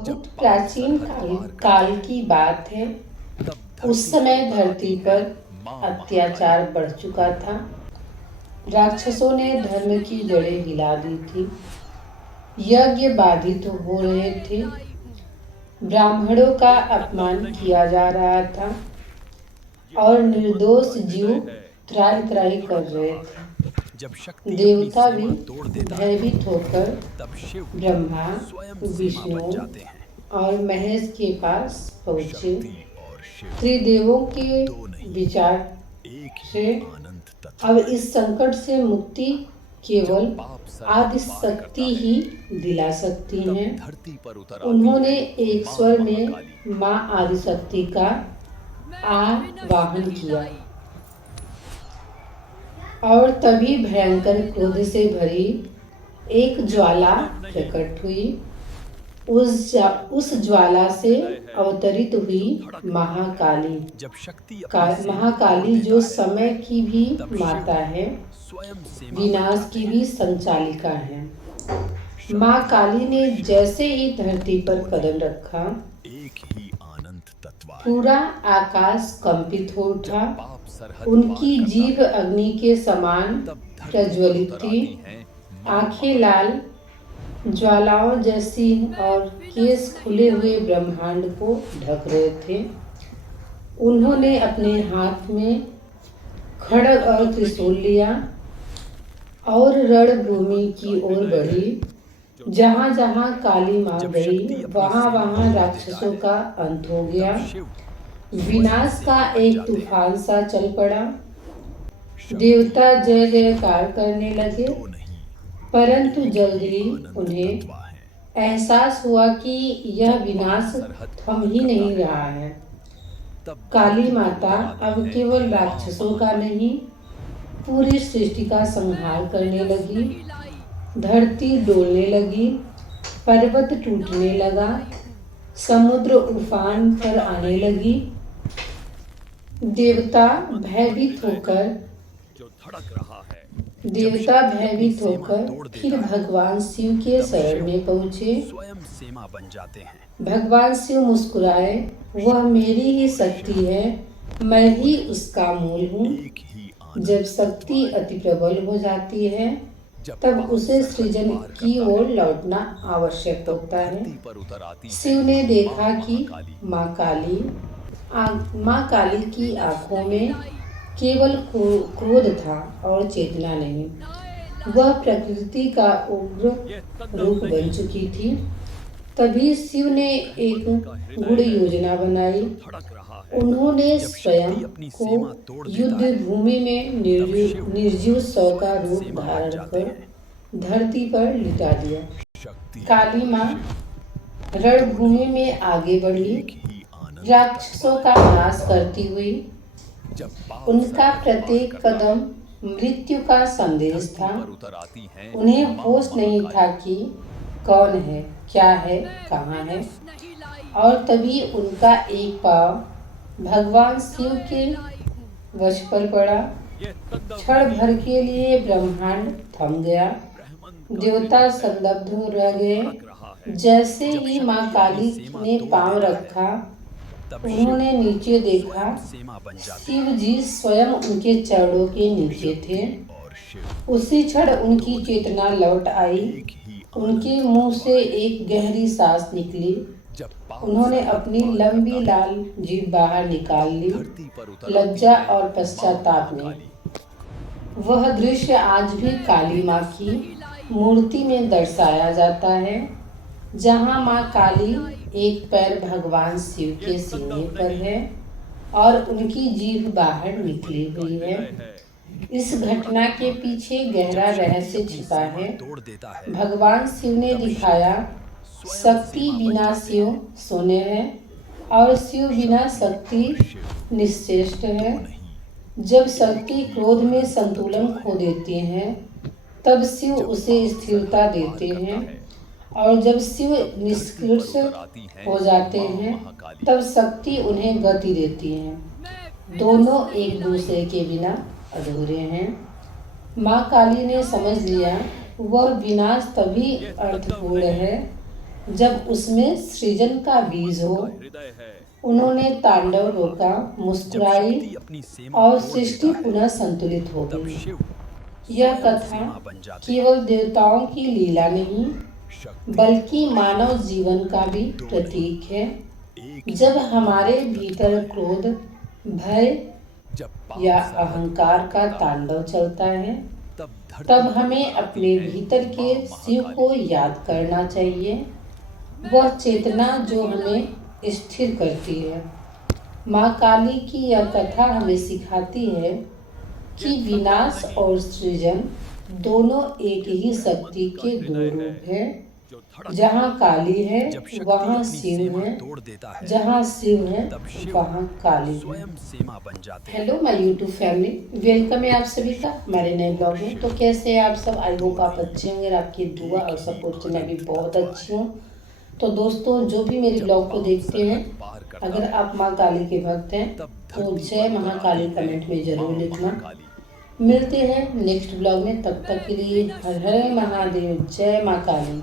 बहुत प्राचीन काल की बात है। उस समय धरती पर अत्याचार बढ़ चुका था। राक्षसों ने धर्म की जड़ें हिला दी थी। यज्ञ बाधित हो रहे थे। ब्राह्मणों का अपमान किया जा रहा था और निर्दोष जीव त्राहि त्राहि कर रहे थे। देवता भी भयभीत होकर ब्रह्मा, विष्णु और महेश के पास पहुंचे। त्रिदेवों के विचार से अब इस संकट से मुक्ति केवल आदि शक्ति ही दिला सकती हैं। उन्होंने एक स्वर में मां आदिशक्ति का आवाहन किया और तभी भयंकर क्रोध से भरी एक ज्वाला प्रकट हुई। उस ज्वाला से अवतरित हुई महाकाली जो समय की भी माता है, विनाश की भी संचालिका है। माँ काली ने जैसे ही धरती पर कदम रखा, पूरा आकाश कंपित हो उठा। उनकी जीभ अग्नि के समान प्रज्वलित थी। आंखें लाल ज्वालाओं जैसी और केस खुले हुए ब्रह्मांड को ढक रहे थे। उन्होंने अपने हाथ में खड्ग और त्रिशूल लिया और रणभूमि की ओर बढ़ी। जहां जहां काली मां गई, वहां वहां राक्षसों का अंत हो गया। विनाश का एक तूफान सा चल पड़ा। देवता जय जयकार करने लगे, परंतु जल्द ही उन्हें एहसास हुआ कि यह विनाश थम ही नहीं रहा है। काली माता अब केवल राक्षसों का नहीं, पूरी सृष्टि का संहार करने लगी। धरती डोलने लगी, पर्वत टूटने लगा, समुद्र उफान पर आने लगी। देवता भयभीत होकर फिर भगवान शिव के शरण में पहुंचे। भगवान शिव मुस्कुराए, वह मेरी ही शक्ति है, मैं ही उसका मूल हूँ। जब शक्ति अति प्रबल हो जाती है, तब उसे सृजन की ओर लौटना आवश्यक होता है। शिव ने देखा कि माँ काली की आंखों में केवल क्रोध था और चेतना नहीं। वह प्रकृति का उग्र रूप बन चुकी थी। तभी शिव ने एक गूढ़ योजना बनाई। उन्होंने स्वयं को युद्ध भूमि में निर्जीव शव का रूप धारण कर धरती पर लिटा दिया। काली मां रणभूमि में आगे बढ़ी, राक्षसों का नाश करती हुई। उनका प्रत्येक कदम मृत्यु का संदेश था। उन्हें होश नहीं था कि कौन है, क्या है, कहाँ है। और तभी उनका एक पांव भगवान शिव के वश पर पड़ा। क्षण भर के लिए ब्रह्मांड थम गया। देवता संदिग्ध रह गए। जैसे ही माँ काली ने पांव रखा, उन्होंने नीचे देखा। शिव जी स्वयं उनके चरणों के नीचे थे। उसी क्षण उनकी चेतना लौट आई। उनके मुंह से एक गहरी सांस निकली। उन्होंने अपनी लंबी लाल जीभ बाहर निकाल ली, लज्जा और पश्चाताप में। वह दृश्य आज भी काली माँ की मूर्ति में दर्शाया जाता है, जहाँ माँ काली एक पैर भगवान शिव के सीने पर है और उनकी जीभ बाहर निकली हुई है। इस घटना के पीछे गहरा रहस्य छिपा है। भगवान शिव ने दिखाया, शक्ति बिना शिव शून्य है और शिव बिना शक्ति निश्चेष्ट है। जब शक्ति क्रोध में संतुलन खो देते हैं, तब शिव उसे स्थिरता देते हैं, और जब शिव निष्क्रिय हो जाते हैं, तब शक्ति उन्हें गति देती है। दोनों एक दूसरे के बिना अधूरे हैं। माँ काली ने समझ लिया, वह विनाश तभी अर्थपूर्ण है जब उसमें सृजन का बीज हो। उन्होंने तांडव रोका, मुस्कुराई और सृष्टि पुनः संतुलित हो गई। यह कथा केवल देवताओं की लीला नहीं, बल्कि मानव जीवन का भी प्रतीक है। जब हमारे भीतर क्रोध, भय या अहंकार का तांडव चलता है, तब हमें अपने भीतर के शिव को याद करना चाहिए। वह चेतना जो हमें स्थिर करती है। माँ काली की यह कथा हमें सिखाती है कि विनाश और सृजन दोनों एक ही शक्ति के दो रूप हैं। जहाँ काली है वहाँ शिव है, जहाँ शिव है वहाँ काली है। Hello my YouTube family, welcome है आप सभी का हमारे नए ब्लॉग में। तो कैसे हैं आप सब? आई होप आप अच्छे होंगे। आपकी दुआ और सपोर्ट से मैं भी बहुत अच्छी हूँ। तो दोस्तों, जो भी मेरे ब्लॉग को देखते हैं, अगर आप माँ काली के भक्त हैं तो जय महाकाली कमेंट में ज़रूर लिखना। मिलते हैं नेक्स्ट ब्लॉग में, तब तक के लिए हर हर महादेव, जय माँ काली।